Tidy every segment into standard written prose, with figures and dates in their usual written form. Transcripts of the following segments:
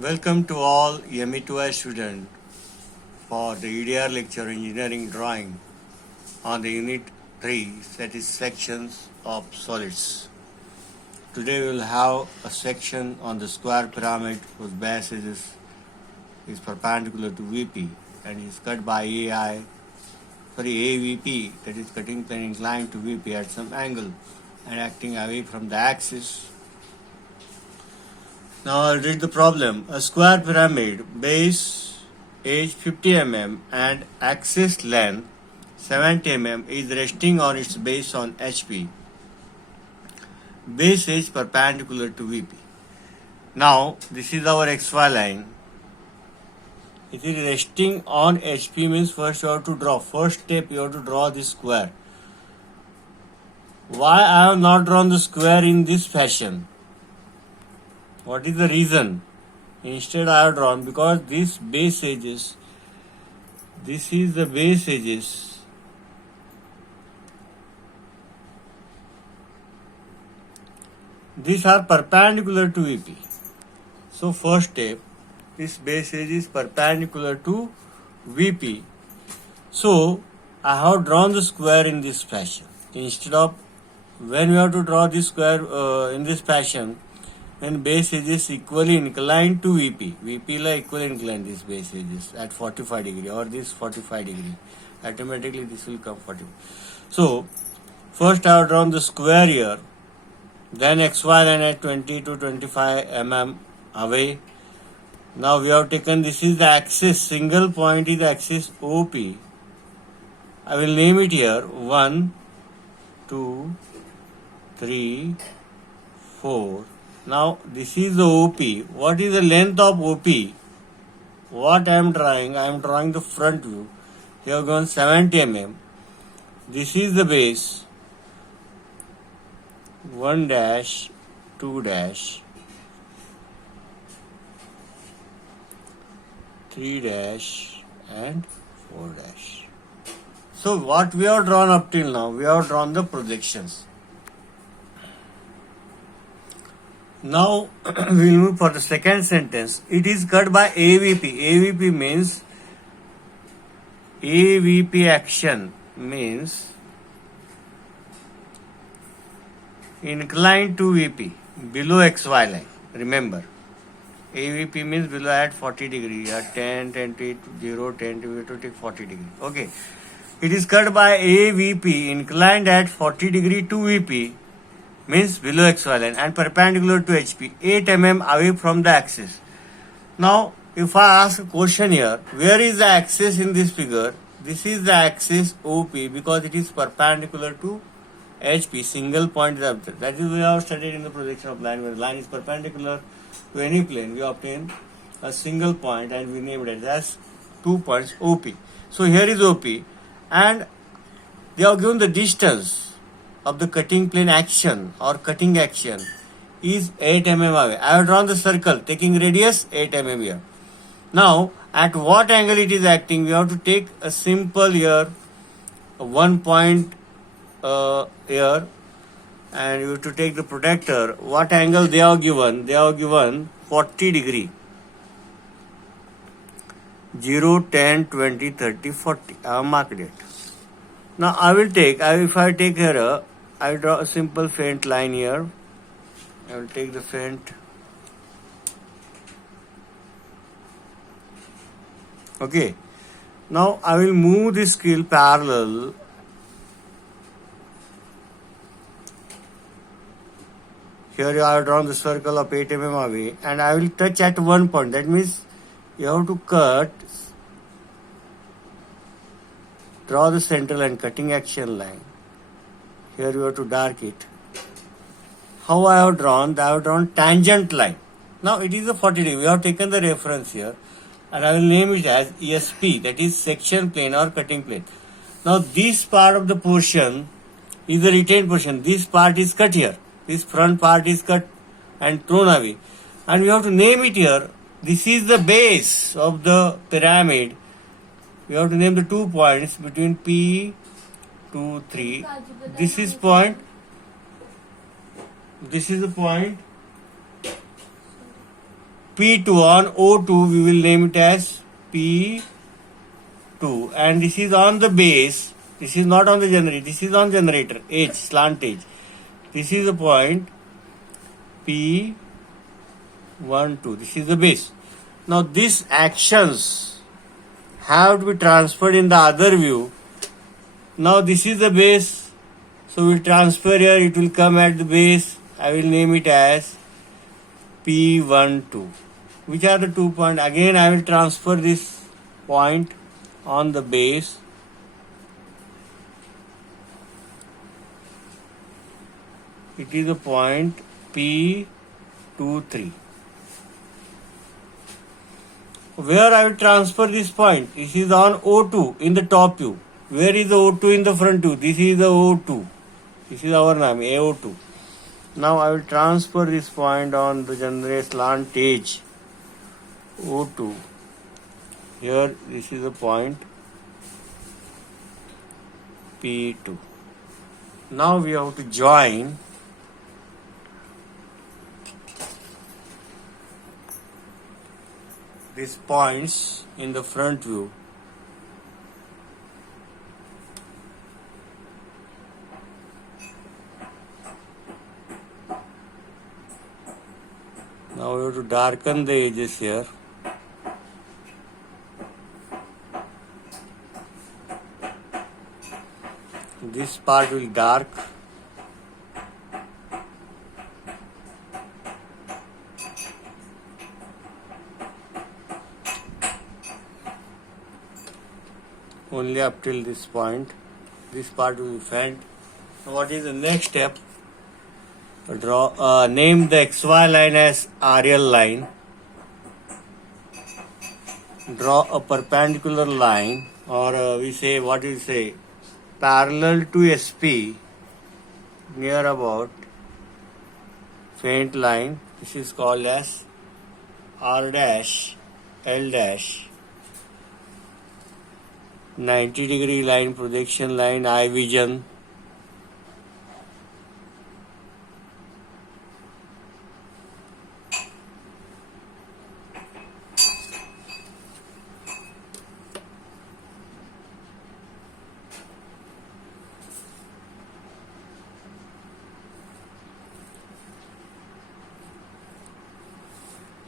Welcome to all ME2I students for the EDR lecture Engineering Drawing on the Unit 3 Satisfactions of Solids. Today we will have a section on the square pyramid whose base is perpendicular to VP and is cut by AVP, that is cutting plane inclined to VP at some angle and acting away from the axis. Now I'll read the problem. A square pyramid, base age 50 mm and axis length 70 mm is resting on its base on HP. Base is perpendicular to VP. Now this is our XY line. It is resting on HP means first you have to draw. First step you have to draw this square. Why I have not drawn the square in this fashion? What is the reason? Instead I have drawn because this is the base edges. These are perpendicular to VP. So first step, this base edge is perpendicular to VP. So I have drawn the square in this fashion. Instead of when we have to draw this square in this fashion, when base edge is equally inclined to VP. VP like equally inclined this base edge is at 45 degree or this 45 degree. Automatically this will come 45. So first I have drawn the square here. Then XY line at 20 to 25 mm away. Now we have taken this is the axis. Single point is the axis OP. I will name it here 1, 2, 3, 4. Now this is the OP. What is the length of OP? What I am drawing? I am drawing the front view. Here I have gone 70 mm. This is the base. 1 dash, 2 dash, 3 dash and 4 dash. So what we have drawn up till now? We have drawn the projections. Now we will move for the second sentence. It is cut by AVP. AVP means AVP action means inclined to VP below XY line. Remember, AVP means below at 40 degree at 10, 10 to 0, 10 to take 40 degree. Okay. It is cut by AVP inclined at 40 degree to VP means below XY line and perpendicular to HP 8 mm away from the axis. Now if I ask a question here, where is the axis in this figure? This is the axis OP because it is perpendicular to HP, single point is obtained. That is we have studied in the projection of line. When the line is perpendicular to any plane, we obtain a single point and we name it as 2 points OP. So here is OP and they have given the distance of the cutting plane action or cutting action is 8 mm away. I have drawn the circle taking radius 8 mm here. Now at what angle it is acting, we have to take a simple here 1 point here and you have to take the protector. What angle they have given? They have given 40 degree. 0, 10, 20, 30, 40. I have marked it. Now I will take, if I take here, I will draw a simple faint line here. I will take the faint. Okay. Now I will move this scale parallel. Here I have drawn the circle of 8 mm away and I will touch at one point. That means you have to cut, draw the central and cutting action line. Here you have to dark it. How I have drawn? I have drawn tangent line. Now it is a 40 degree. We have taken the reference here and I will name it as ESP, that is section plane or cutting plane. Now this part of the portion is the retained portion. This part is cut here. This front part is cut and thrown away. And we have to name it here. This is the base of the pyramid. We have to name the 2 points between P, 2, 3. This is point. This is the point P2 on O2, we will name it as P2, and this is on the base. This is not on the generator. This is on generator edge, slant edge. This is the point P1, 2. This is the base. Now these actions have to be transferred in the other view. Now this is the base. So we transfer here. It will come at the base. I will name it as P1, 2. Which are the 2 points? Again, I will transfer this point on the base. It is a point P2, 3. Where I will transfer this point? This is on O2 in the top view. Where is the O2 in the front view? This is the O2. This is our name, AO2. Now I will transfer this point on the generator slant edge, O2. Here, this is the point P2. Now we have to join these points in the front view. Now we have to darken the edges here. This part will dark. Only up till this point. This part will be faint. So what is the next step? Name the XY line as RL line. Draw a perpendicular line, or we say, what do you say, parallel to SP, near about faint line. This is called as R dash, L dash. 90-degree line, projection line, eye vision.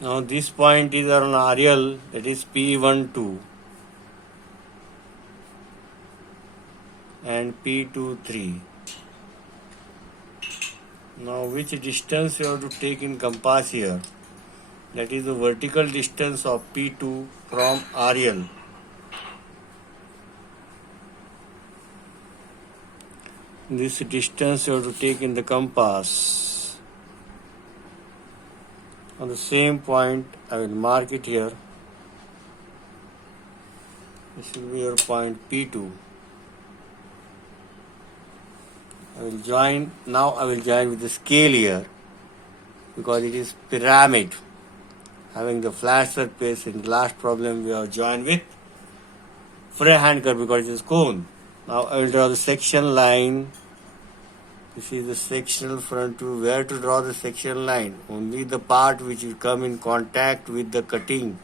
Now this point is on RL, that is P1, 2 and P2, 3. Now which distance you have to take in compass here? That is the vertical distance of P2 from RL. This distance you have to take in the compass. On the same point, I will mark it here. This will be your point P2. I will join. Now I will join with the scale here, because it is pyramid having the flat surface. In the last problem we have joined with freehand curve because it is cone. Now I will draw the section line. This is the sectional front view. Where to draw the section line? Only the part which will come in contact with the cutting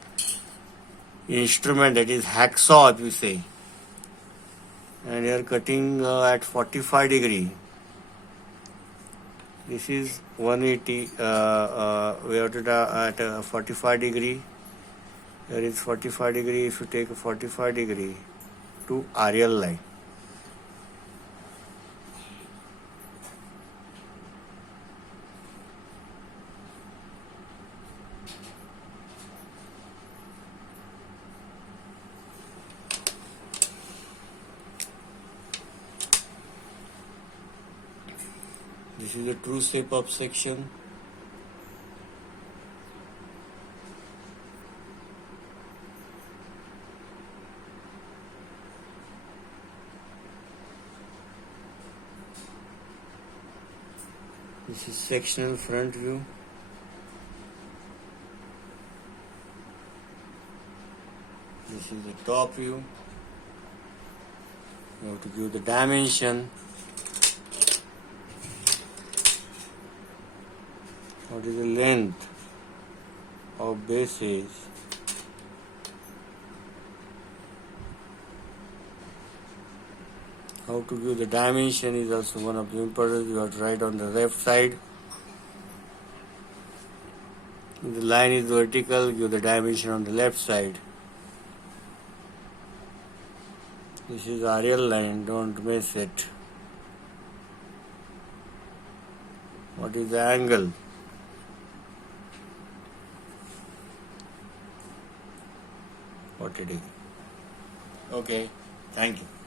instrument, that is hacksaw, we say. And here cutting at 45 degree. This is 180. We have to draw at 45 degree. Here is 45 degree. If you take a 45 degree to RL line. This is the true shape of section. This is sectional front view. This is the top view. You have to give the dimension. What is the length of bases how to give the dimension is also one of the important. You have to write on the left side. If the line is vertical, give the dimension on the left side. This is a real line, don't miss it. What is the angle? 40 degree. Okay, thank you.